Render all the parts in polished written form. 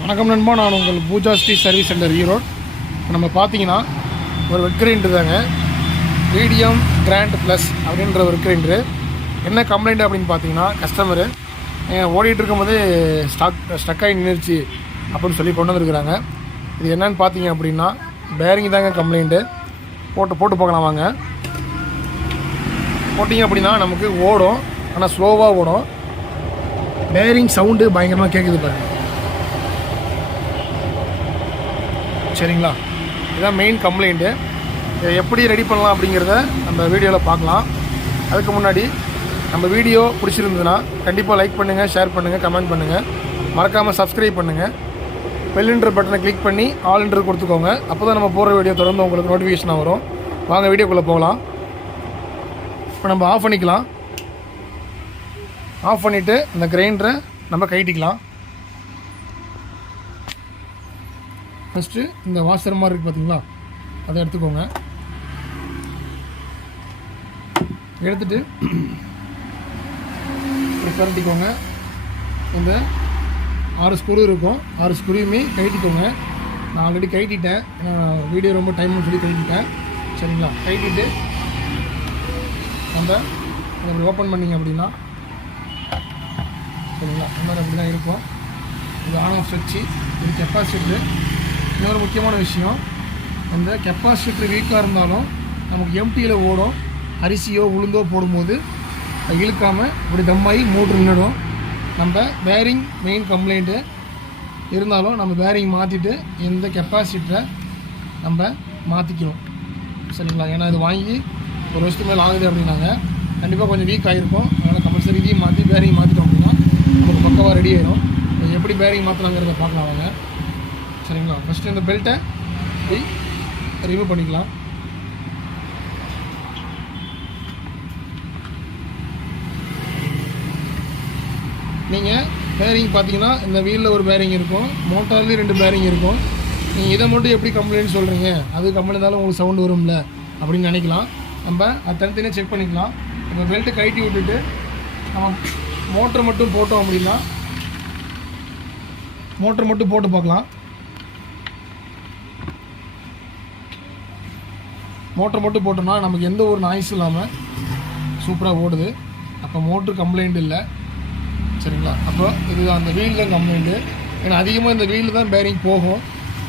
வணக்கம் நண்பா, நான் உங்கள் பூஜா ஸ்ரீ சர்வீஸ் சென்டர் ஈரோடு. நம்ம பார்த்தீங்கன்னா ஒரு வெட் கிரைண்டர் தாங்க, vediam கிராண்ட் ப்ளஸ் அப்படின்ற ஒரு கிரைண்டரு. என்ன கம்ப்ளைண்ட் அப்படின்னு பார்த்தீங்கன்னா, கஸ்டமரு ஓடிட்டு இருக்கும்போதே ஸ்டக்காகி நின்றுச்சு அப்படின்னு சொல்லி கொண்டு வந்துருக்குறாங்க. இது என்னன்னு பார்த்தீங்க அப்படின்னா பேரிங் தாங்க கம்ப்ளைண்ட்டு. போட்டு பார்க்கலாம் வாங்க. போட்டிங்க அப்படின்னா நமக்கு ஓடும், ஆனால் ஸ்லோவாக ஓடும். பேரிங் சவுண்டு பயங்கரமாக கேட்குது பாருங்கள். சரிங்களா, இதுதான் மெயின் கம்ப்ளைண்ட்டு. இதை எப்படி ரெடி பண்ணலாம் அப்படிங்கிறத நம்ம வீடியோவில் பார்க்கலாம். அதுக்கு முன்னாடி நம்ம வீடியோ பிடிச்சிருந்ததுன்னா கண்டிப்பாக லைக் பண்ணுங்கள், ஷேர் பண்ணுங்கள், கமெண்ட் பண்ணுங்கள். மறக்காமல் சப்ஸ்கிரைப் பண்ணுங்கள். பெல்லுன்ற பட்டனை கிளிக் பண்ணி ஆல்ன்றது கொடுத்துக்கோங்க. அப்போ தான் நம்ம போகிற வீடியோ தொடர்ந்து உங்களுக்கு நோட்டிஃபிகேஷனாக வரும். வாங்க வீடியோக்குள்ளே போகலாம். இப்போ நம்ம ஆஃப் பண்ணிக்கலாம். ஆஃப் பண்ணிவிட்டு இந்த கிரைண்டரை நம்ம கைட்டிக்கலாம். ஃபஸ்ட்டு இந்த வாஷர் மாதிரி இருக்குது பார்த்தீங்களா, அதை எடுத்துக்கோங்க. எடுத்துகிட்டு பரட்டிக்கோங்க. இந்த 6 ஸ்க்ரூ இருக்கும், 6 ஸ்க்ரூயுமே கைட்டிக்கோங்க. நான் ஆல்ரெடி கைட்டிட்டேன், வீடியோ ரொம்ப டைம்னு சொல்லி கைட்டிட்டேன். சரிங்களா, கைட்டிட்டு நம்ம அதை ஓப்பன் பண்ணிங்க அப்படின்னா சரிங்களா, இந்த மாதிரி அப்படி தான் இருக்கும். இது ஆன் ஆஃப் ஸ்விட்ச்சு, இது கெப்பாசிட்டரு. இன்னொரு முக்கியமான விஷயம், இந்த கெப்பாசிட்டர் வீக்காக இருந்தாலும் நமக்கு எம்டியில் ஓடும். அரிசியோ உளுந்தோ போடும்போது இழுக்காமல் இப்படி தம்மாகி மோட்ரு நின்றுடும். நம்ம பேரிங் மெயின் கம்ப்ளைண்ட்டு இருந்தாலும் நம்ம பேரிங் மாற்றிட்டு இந்த கெப்பாசிட்டரை நம்ம மாற்றிக்கணும். சரிங்களா, ஏன்னா இது வாங்கி ஒரு வருஷத்துக்கு மேலே ஆகுது அப்படின்னாங்க, கண்டிப்பாக கொஞ்சம் வீக் ஆகிருக்கும். அதனால் கம்பல்சரி இதையும் மாற்றி பேரிங் மாற்றிட்டோம் அப்படின்னா நமக்கு பக்கவாக ரெடி ஆகிடும். எப்படி பேரிங் மாற்றலாங்கிறத பார்க்கலாம் வாங்க. சரிங்களா, ஃபஸ்ட்டு இந்த பெல்ட்டை ரிமூவ் பண்ணிக்கலாம். நீங்கள் பேரிங் பார்த்தீங்கன்னா இந்த வீலில் ஒரு பேரிங் இருக்கும், மோட்டார்லேயும் 2 பேரிங் இருக்கும். நீங்கள் இதை மட்டும் எப்படி கம்ப்ளைண்ட் சொல்கிறீங்க, அது கம்ப்ளைண்ட் இருந்தாலும் உங்களுக்கு சவுண்டு வரும்ல அப்படின்னு நினைக்கலாம். நம்ம அது தனித்தனியாக செக் பண்ணிக்கலாம். இப்போ பெல்ட்டை கழட்டி விட்டுட்டு நம்ம மோட்டரை மட்டும் போட்டோம் அப்படின்னா மோட்டர் மட்டும் போட்டு பார்க்கலாம். மோட்டர் மட்டும் போட்டோம்னா நமக்கு எந்த ஒரு நாய்ஸ் இல்லாமல் சூப்பராக ஓடுது. அப்போ மோட்ரு கம்ப்ளைண்ட் இல்லை. சரிங்களா, அப்போ இதுதான் அந்த வீல் தான் கம்ப்ளைண்ட்டு. ஏன்னா அதிகமாக இந்த வீல் தான் பேரிங் போகும்.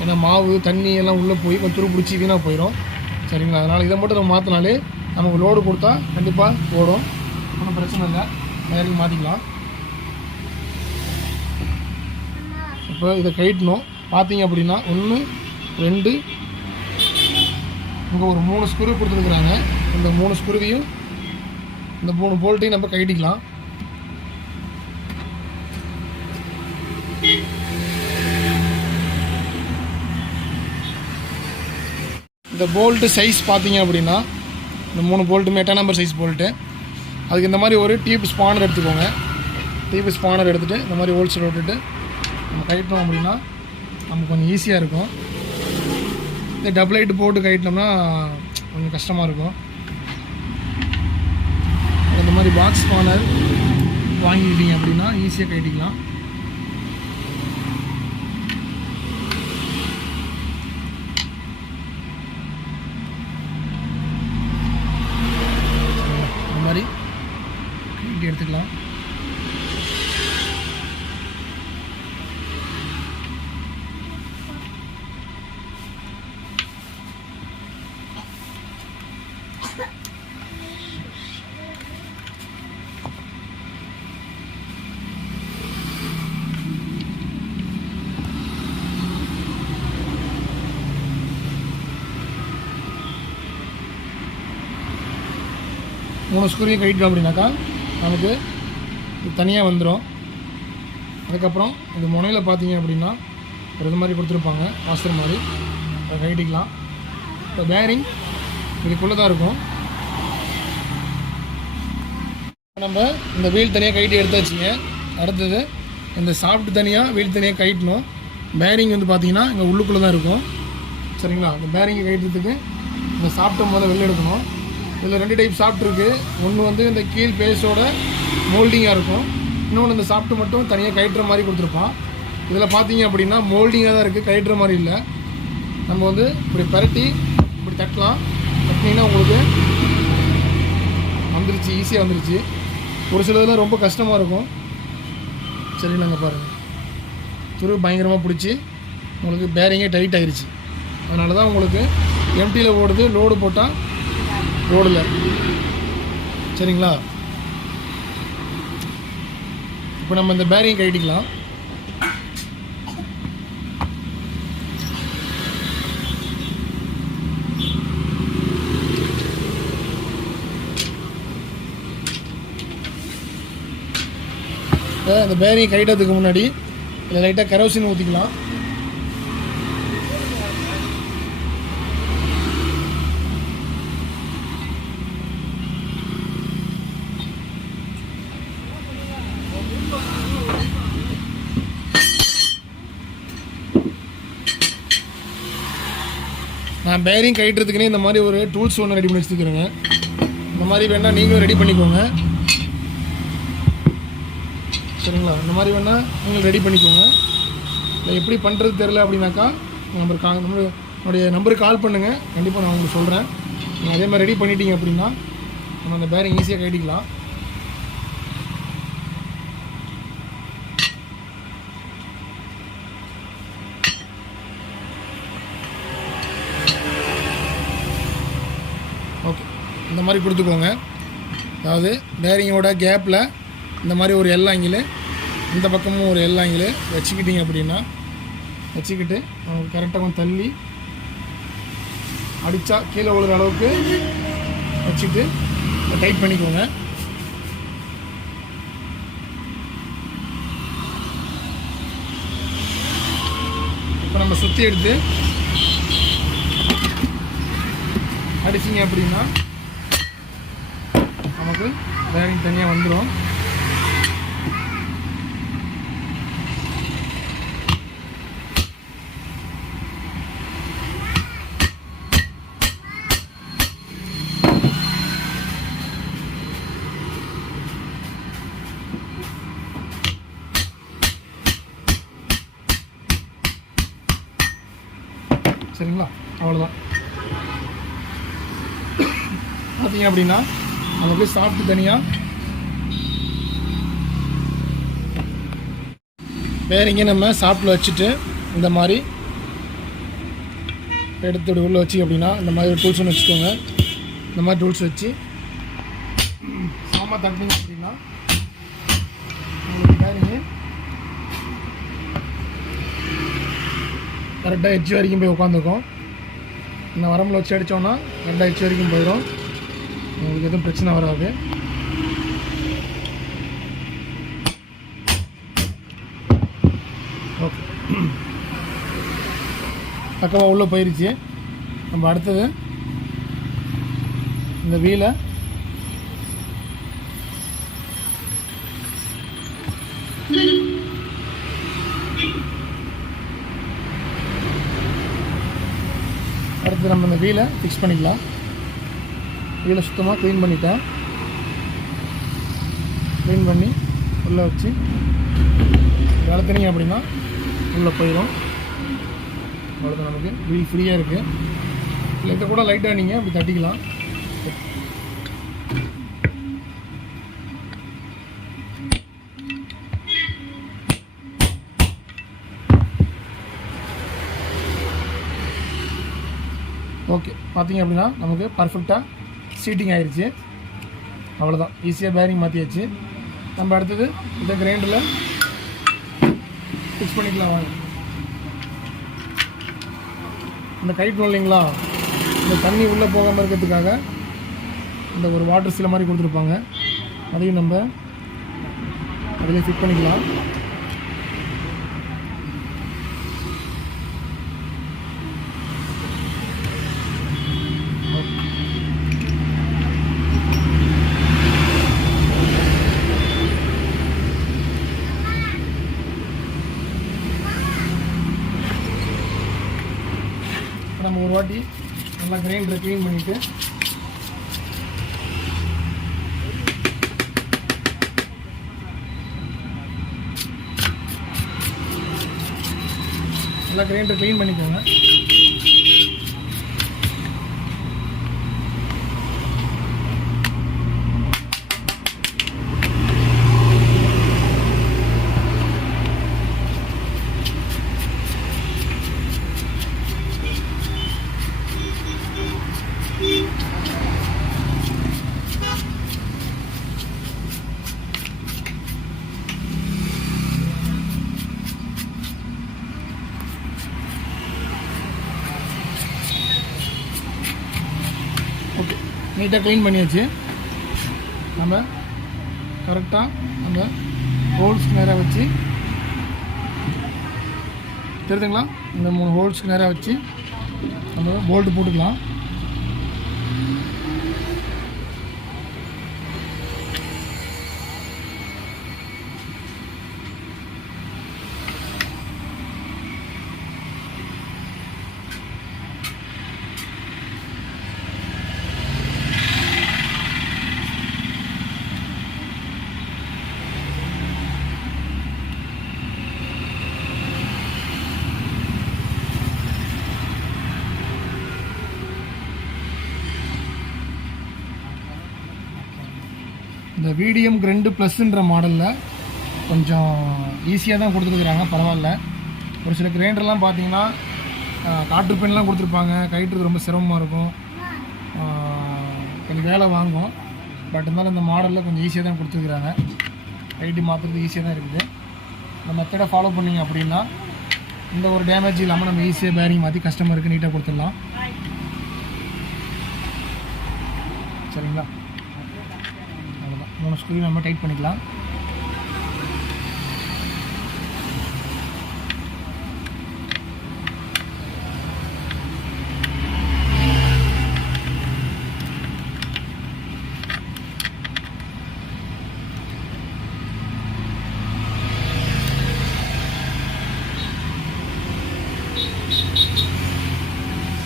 ஏன்னா மாவு தண்ணி எல்லாம் உள்ளே போய் கொஞ்சம் துரு பிடிச்சி வீணாக போயிடும். சரிங்களா, அதனால் இதை மட்டும் நம்ம மாற்றினாலே நமக்கு லோடு கொடுத்தா கண்டிப்பாக ஓடும். ஒன்றும் பிரச்சனை இல்லை, பேரிங் மாற்றிக்கலாம். இப்போ இதை கைட்டணும். பார்த்தீங்க அப்படின்னா 1 2 இங்கே ஒரு 3 ஸ்க்ரூ கொடுத்துருக்குறாங்க. இந்த 3 ஸ்க்ரூவையும் இந்த 3 போல்ட்டையும் நம்ம கைட்டிக்கலாம். இந்த போல்ட்டு சைஸ் பார்த்தீங்க அப்படின்னா இந்த 3 போல்ட்டுமே 8 நம்பர் சைஸ் போல்ட்டு. அதுக்கு இந்த மாதிரி ஒரு டியூப் ஸ்பானர் எடுத்துக்கோங்க. டியூப் ஸ்பானர் எடுத்துகிட்டு இந்த மாதிரி ஹோல்ஸில் விட்டுட்டு நம்ம கைட்டோம் அப்படின்னா நமக்கு கொஞ்சம் ஈஸியாக இருக்கும். இந்த டபுள் லைட்டு போட்டு கைட்டினோம்னா கொஞ்சம் கஷ்டமாக இருக்கும். இந்த மாதிரி பாக்ஸ் ஸ்பானர் வாங்கிக்கிட்டீங்க அப்படின்னா ஈஸியாக கைட்டிக்கலாம். இந்த மாதிரி கைட்டி எடுத்துக்கலாம். மூணு ஸ்க்ரூவையும் கட்டிட்டோம் அப்படின்னாக்கா நமக்கு இது தனியாக வந்துடும். அதுக்கப்புறம் இந்த முனையில் பார்த்தீங்க அப்படின்னா ஒரு இது மாதிரி கொடுத்துருப்பாங்க, வாஷர் மாதிரி, அதை கட்டிக்கலாம். இப்போ பேரிங் இதுக்குள்ளே தான் இருக்கும். நம்ம இந்த வீல் தனியாக கைட்டி எடுத்தாச்சுங்க. அடுத்தது இந்த சாஃப்ட் தனியாக வீல் தனியாக கைட்டணும். பேரிங் வந்து பார்த்திங்கன்னா இங்கே உள்ளுக்குள்ளே தான் இருக்கும். சரிங்களா, இந்த பேரிங்கை கைட்டுறதுக்கு இந்த சாஃப்ட்டை முதல்ல வெளில எடுக்கணும். இதில் 2 டைப் சாஃப்ட் இருக்குது. ஒன்று வந்து இந்த கீழ் பேஸோட மோல்டிங்காக இருக்கும், இன்னொன்று இந்த சாஃப்ட்டு மட்டும் தனியாக கயிட்டுற மாதிரி கொடுத்துருப்பான். இதில் பார்த்தீங்க அப்படின்னா மோல்டிங்காக தான் இருக்குது, கயிற்றுற மாதிரி இல்லை. நம்ம வந்து இப்படி பரட்டி இப்படி தட்டலாம். தட்டினீங்கன்னா உங்களுக்கு வந்துருச்சு, ஈஸியாக வந்துருச்சு. ஒரு சிலதெல்லாம் ரொம்ப கஷ்டமாக இருக்கும். சரிங்களாங்க, பாருங்கள் துரு பயங்கரமாக பிடிச்சி உங்களுக்கு பேரிங்கே டைட் ஆகிருச்சு. அதனால தான் உங்களுக்கு எம்டியில் ஓடுது, லோடு போட்டால் ரோடில். சரிங்களா, இப்போ நம்ம இந்த பேரிங் கட்டிக்கலாம். இந்த பேரிங் கட்டிட்டதுக்கு முன்னாடி இதில் லைட்டாக கரோசின் ஊற்றிக்கலாம். நான் பேரிங் கட்டுறதுக்குன்னே இந்த மாதிரி ஒரு டூல்ஸ் ஒன்று ரெடி பண்ணி வச்சுருக்கிறேங்க. இந்த மாதிரி வேணால் நீங்களும் ரெடி பண்ணிக்கோங்க. சரிங்களா, இந்த மாதிரி வேணால் நீங்கள் ரெடி பண்ணிக்கோங்க. இல்லை எப்படி பண்ணுறது தெரில அப்படின்னாக்கா நம்மளுடைய நம்பருக்கு கால் பண்ணுங்கள், கண்டிப்பாக நான் உங்களுக்கு சொல்கிறேன். நீங்கள் அதே மாதிரி ரெடி பண்ணிட்டீங்க அப்படின்னா நம்ம அந்த பேரிங் ஈஸியாக கட்டிக்கலாம். ஓகே, இந்த மாதிரி கொடுத்துக்கோங்க. அதாவது பேரிங்கோட கேப்பில் இந்த மாதிரி ஒரு எல்லாங்கில், இந்த பக்கமும் ஒரு எல்லாங்கில் வச்சுக்கிட்டிங்க அப்படின்னா வச்சுக்கிட்டு நமக்கு கரெக்டாக கொஞ்சம் தள்ளி அடித்தா கீழே விழுற அளவுக்கு வச்சுட்டு டைட் பண்ணிக்கோங்க. இப்போ நம்ம சுற்றி எடுத்து அடிச்சிங்க அப்படின்னா நமக்கு பேரிங் தனியாக வந்துடும். சரிங்களா, அவ்வளோதான். பார்த்தீங்க அப்படின்னா நமக்கு சாப்பிட்டு தனியாக பேரிங்க நம்ம சாப்பிட்டு வச்சுட்டு இந்த மாதிரி எடுத்து உள்ள வச்சு அப்படின்னா இந்த மாதிரி ஒரு டூல்ஸ் ஒன்று வச்சுக்கோங்க. இந்த மாதிரி டூல்ஸ் வச்சு சாமா தட்டிங்க அப்படின்னா உங்களுக்கு பேரிங்க கரெக்டாக எட்ஜ் வரைக்கும் போய் உட்காந்துருக்கோம். இந்த வரம்பில் வச்சு அடித்தோன்னா கரெக்டாக எட்ஜ் வரைக்கும் போயிடும், உங்களுக்கு எதுவும் பிரச்சனை வராது. ஓகே, பக்கமாக உள்ளே போயிடுச்சு. நம்ம அடுத்தது இந்த வீலை அடுத்து நம்ம இந்த வீலை ஃபிக்ஸ் பண்ணிக்கலாம். வீலை சுத்தமாக க்ளீன் பண்ணிட்டேன். க்ளீன் பண்ணி உள்ளே வச்சு வளர்த்துனீங்க அப்படின்னா உள்ளே போயிடும். அவ்வளோதான், நமக்கு வீல் ஃப்ரீயாக இருக்குது. இல்லை இதை கூட லைட்டாக நீங்கள் அப்படி தட்டிக்கலாம். ஓகே, பார்த்தீங்க அப்படின்னா நமக்கு பர்ஃபெக்டாக சீட்டிங் ஆயிடுச்சு. அவ்வளோதான், ஈஸியாக பேரிங் மாற்றியாச்சு. நம்ம அடுத்தது இந்த கிரைண்டரில் ஃபிக்ஸ் பண்ணிக்கலாம். வாங்க, இந்த கைட் இல்லைங்களா, இந்த தண்ணி உள்ளே போகாமல் இருக்கிறதுக்காக இந்த ஒரு வாட்டர் சீலை மாதிரி கொடுத்துருப்பாங்க. அதையும் நம்ம அதில் ஃபிட் பண்ணிக்கலாம். நம்ம ஒரு வாட்டி நல்லா கிரைண்டரை க்ளீன் பண்ணிவிட்டு நல்லா கிரைண்டர் க்ளீன் பண்ணிக்கோங்க. ஓகே, நீட்டாக க்ளீன் பண்ணியாச்சு. நம்ம கரெக்டாக அந்த ஹோல்ஸ்க்கு நேராக வச்சு தெரியுதுங்களா, இந்த 3 ஹோல்ஸ்க்கு நேராக வச்சு நம்ம போல்ட்டு போட்டுக்கலாம். இந்த vediam 2+ன்ற மாடலில் கொஞ்சம் ஈஸியாக தான் கொடுத்துருக்குறாங்க, பரவாயில்ல. ஒரு சில கிரைண்டர்லாம் பார்த்தீங்கன்னா காற்று பென்லாம் கொடுத்துருப்பாங்க, கைட்டுறது ரொம்ப சிரமமாக இருக்கும், கொஞ்சம் வேலை வாங்கும். பட் இருந்தாலும் இந்த மாடலில் கொஞ்சம் ஈஸியாக தான் கொடுத்துருக்குறாங்க, கைட்டு மாற்றுறது ஈஸியாக தான் இருக்குது. இந்த மெத்தடை ஃபாலோ பண்ணிங்க அப்படின்னா இந்த ஒரு டேமேஜ் இல்லாமல் நம்ம ஈஸியாக பேரிங் மாற்றி கஸ்டமருக்கு நீட்டாக கொடுத்துடலாம். சரிங்களா, அவ்வளோதான். 3 ஸ்க்ரூ நம்ம டைட் பண்ணிக்கலாம்.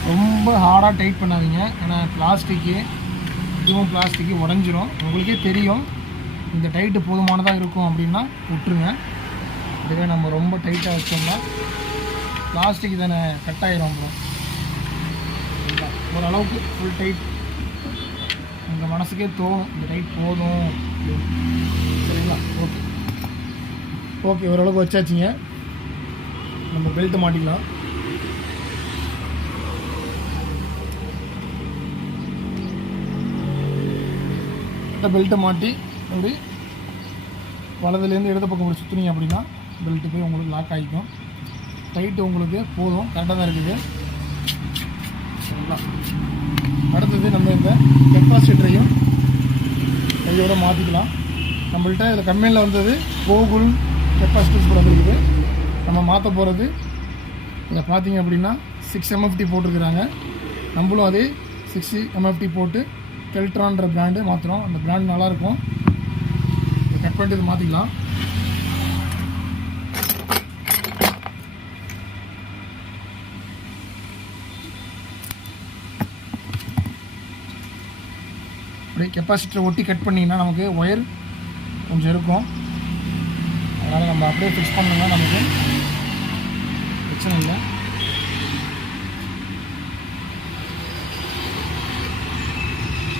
ரொம்ப ஹார்டாக டைட் பண்ணாதீங்க, ஏன்னா பிளாஸ்டிக்கு, இதுவும் பிளாஸ்டிக்கு உடஞ்சிரும். உங்களுக்கே தெரியும் இந்த டைட்டு போதுமானதாக இருக்கும் அப்படின்னா விட்டுருங்க. இதுவே நம்ம ரொம்ப டைட்டாக வச்சோம்னா பிளாஸ்டிக் தானே கட் ஆகிரும். அப்புறம் ஓரளவுக்கு ஃபுல் டைட் உங்கள் மனசுக்கே தோணும் இந்த டைட் போதும். சரிங்களா, ஓகே ஓகே, ஓரளவுக்கு வச்சாச்சுங்க. நம்ம பெல்ட்டு மாட்டிக்கலாம். பெல்ட்டை மாட்டி அப்படி வலதுலேருந்து இடது பக்கம் ஒரு சுற்றுனீங்க அப்படின்னா பெல்ட்டு போய் உங்களுக்கு லாக் ஆகிக்கும். டைட்டு உங்களுக்கு போதும், கரெக்டாக தான் இருக்குது. சரிங்களா, அடுத்தது நம்ம இந்த கெப்பாசிட்டரையும் கையோடு மாற்றிக்கலாம். நம்மள்கிட்ட இதில் கம்பெனியில் வந்தது கோகுல் கெப்பாசிட்டர்ஸ் கூட இருக்குது. நம்ம மாற்ற போகிறது இதை பார்த்தீங்க அப்படின்னா 6 MFT போட்டிருக்கிறாங்க. நம்மளும் அதே 6 MFT போட்டு கெல்ட்ரான்ற பிராண்டு மாற்றுறோம். அந்த பிராண்ட் நல்லாயிருக்கும். இதை கட் பண்ணிட்டு இது மாற்றிக்கலாம். அப்படியே கெப்பாசிட்டரை ஒட்டி கட் பண்ணிங்கன்னா நமக்கு ஒயர் கொஞ்சம் இருக்கும். அதனால் நம்ம அப்படியே ஃபிக்ஸ் பண்ணோம்னா நமக்கு பிரச்சனை இல்லை.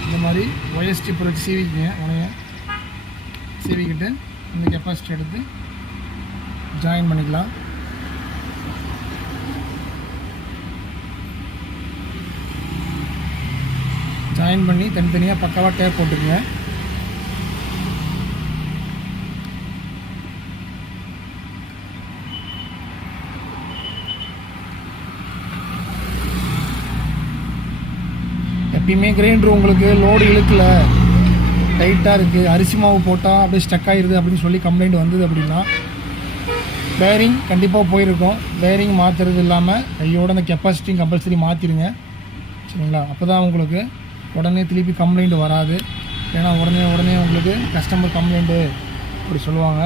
இந்த மாதிரி ஒயர் ஸ்டிப்பர் வச்சு சீவிக்குங்க. உனைய சீவிக்கிட்டு இந்த கெப்பாசிட்டி எடுத்து ஜாயின் பண்ணிக்கலாம். ஜாயின் பண்ணி தனித்தனியாக பக்காவாக டேப் போட்டுக்குங்க. எப்பயுமே கிரைண்டர் உங்களுக்கு லோடு இழுக்கல, டைட்டாக இருக்குது, அரிசி மாவு போட்டால் அப்படியே ஸ்டக் ஆகிடுது அப்படின்னு சொல்லி கம்ப்ளைண்ட் வந்தது அப்படின்னா பேரிங் கண்டிப்பாக போயிருக்கும். பேரிங் மாற்றுறது இல்லாமல் கையோட அந்த கெப்பாசிட்டியும் கம்பல்சரி மாற்றிடுங்க. சரிங்களா, அப்போ தான் உங்களுக்கு உடனே திருப்பி கம்ப்ளைண்ட் வராது. ஏன்னா உடனே உங்களுக்கு கஸ்டமர் கம்ப்ளைண்ட்டு அப்படி சொல்லுவாங்க.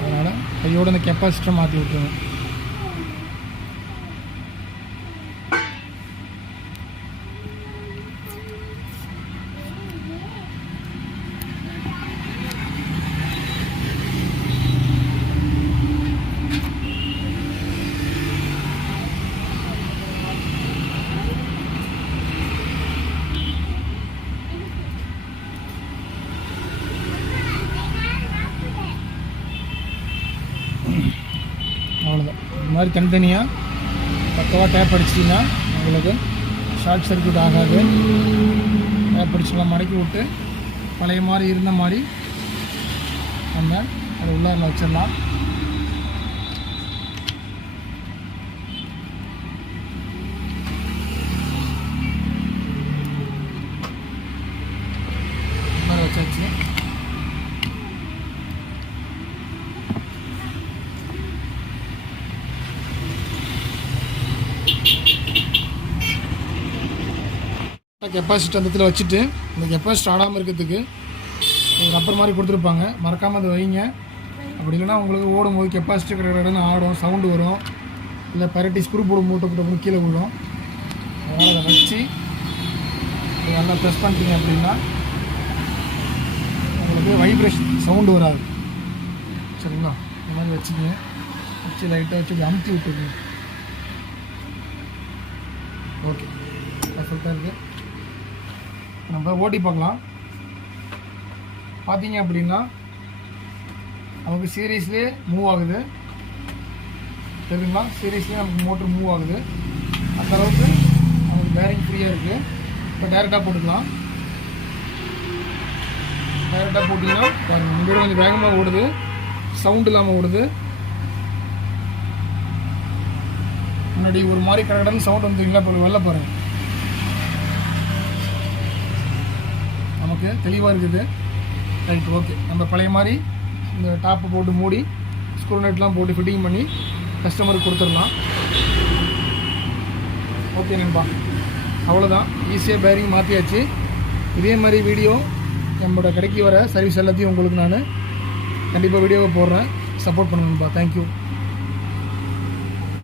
அதனால் கையோட அந்த கெப்பாசிட்டரை மாற்றி விட்டுருங்க. அவ்வளோதான். இந்த மாதிரி தனித்தனியாக பக்கவாக டேப் அடிச்சிட்டிங்கன்னா உங்களுக்கு ஷார்ட் சர்க்யூட் ஆகாது. டேப் அடிச்சுலாம் மடக்கி விட்டு பழைய மாதிரி இருந்த மாதிரி நம்ம அதை உள்ளாரில் வச்சிடலாம். வச்சாச்சு. கெப்பாசிட்டி அந்த இடத்துல வச்சுட்டு இந்த கெப்பாசிட்டி ஆடாமல் இருக்கிறதுக்கு ஒரு ரப்பர் மாதிரி கொடுத்துருப்பாங்க, மறக்காமல் அதை வைங்க. அப்படி இல்லைன்னா உங்களுக்கு ஓடும்போது கெப்பாசிட்டி கடன்னு ஆடும், சவுண்டு வரும், இல்லை பரட்டி ஸ்க்ரூ போடும் போட்டு கீழே விழும். அதனால் அதை வச்சு நல்லா ப்ரெஸ் பண்ணிட்டீங்க அப்படின்னா உங்களுக்கு வைப்ரேஷன் சவுண்டு வராது. சரிங்களா? இந்த மாதிரி வச்சுக்கோங்க. வச்சு லைட்டாக வச்சு அமுத்தி விட்டுருங்க. ஓகே, பர்ஃபெக்டாக இருக்குது. நம்ம ஓட்டி பார்க்கலாம். பார்த்தீங்க அப்படின்னா நமக்கு சீரீஸ்லேயே மூவ் ஆகுது. தெரியுங்களா? சீரீஸ்லேயே நமக்கு மோட்ரு மூவ் ஆகுது. அந்த அளவுக்கு நமக்கு பேரிங் ஃப்ரீயாக இருக்குது. இப்போ டேரெக்டாக போட்டுக்கலாம். டேரெக்டாக போட்டிங்கன்னா பாருங்கள், உங்களோட கொஞ்சம் வேகமாக ஓடுது, சவுண்ட் இல்லாமல் ஓடுது. முன்னாடி ஒரு மாதிரி கடகடன்னு சவுண்ட் வந்துங்களா, இப்போ வெளில பாருங்கள், நமக்கு தெளிவாக இருக்குது. Right, okay. நம்ம பழைய மாதிரி இந்த டாப்பை போட்டு மூடி ஸ்க்ரூ நெட்லாம் போட்டு ஃபிட்டிங் பண்ணி கஸ்டமருக்கு கொடுத்துடலாம். ஓகே நண்பா, அவ்வளோதான். ஈஸியாக பேரிங் மாற்றியாச்சு. இதே மாதிரி வீடியோ நம்மளோட கடைக்கு வர சர்வீஸ் எல்லாத்தையும் உங்களுக்கு நான் கண்டிப்பாக வீடியோவை போடுறேன். சப்போர்ட் பண்ணுங்கப்பா. தேங்க்யூ.